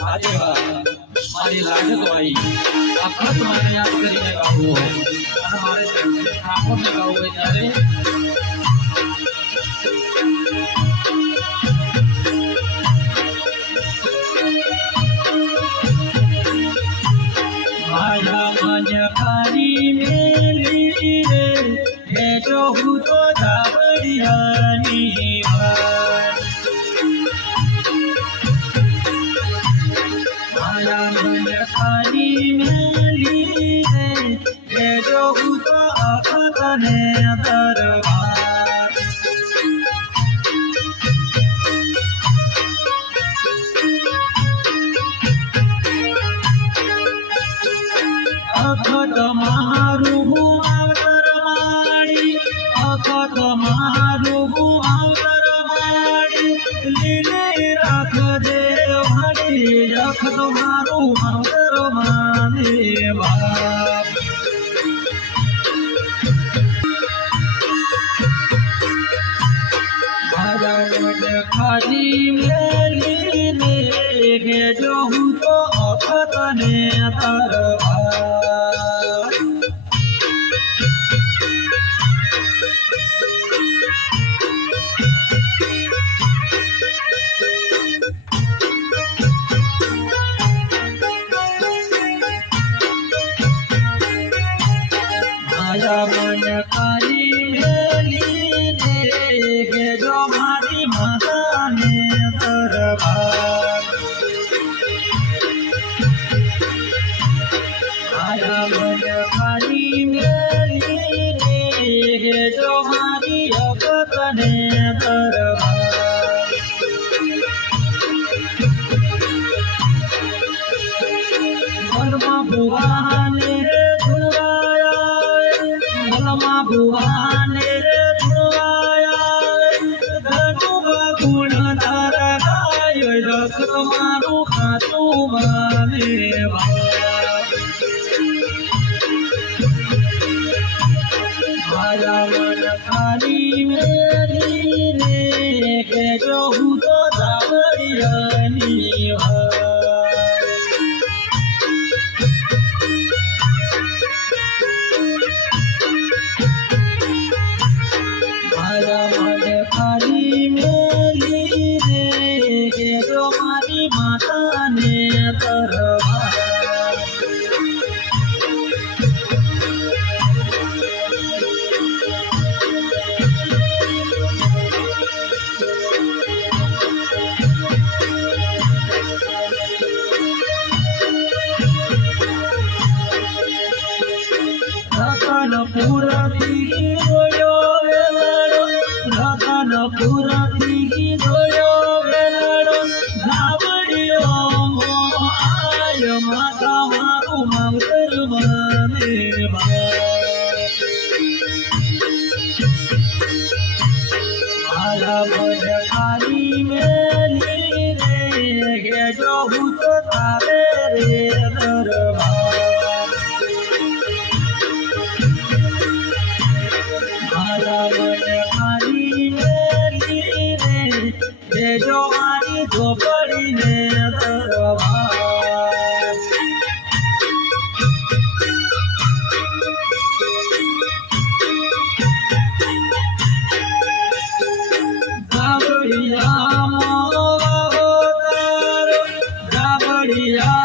આજે મારી લાડકવાઈ આખત મને યાદ કરીને ગાવું હોય અને મારે ઠાકોરને ગાવું હોય ત્યારે માયા મન ખારી મેલી રે હે જો હું તો ધાવડિયાની વાત માયા મન ખારી મેલી રે હે જો હું તો અખતને દરબાર અખત મારું હું આવતર માડી અખત મારું હું આવતર માડી લીલે રાખ દે વાડી અખત મારું આવતર માને બાપ મારા મન ખાલી મેલીને જો હું તો અખતને દરબાર માયા મન ખાલી મેલીને જો મારી માતાને દરબાર માયા મન ખાલી મેલીને જો મારી અખતને દરબાર મનમાં ભુવાને મનમાં ભુવાને ધનુભા ગુણ તારા ગાય રખ મારું ખાતું માને મારા મન ખાલી મેલી રે કે જો હું તો ધાવડિયાની વાત મારા મન ખાલી મેલી રે કે જો મારી માતાને દરબાર રતનપુરથી જોયો વેલાડો રતનપુરથી જોયો વેલાડો ધાવડિયો આય માતા મારું માવતર મને મારા મન ખાલી મેલી રે કે જો હું તો તારે રે દરબાર મારા મન ખાલી મેલી રે જો મારી ઝોપડીને દરબાર ધાવડિયા મોવા તારો ધાવડિયા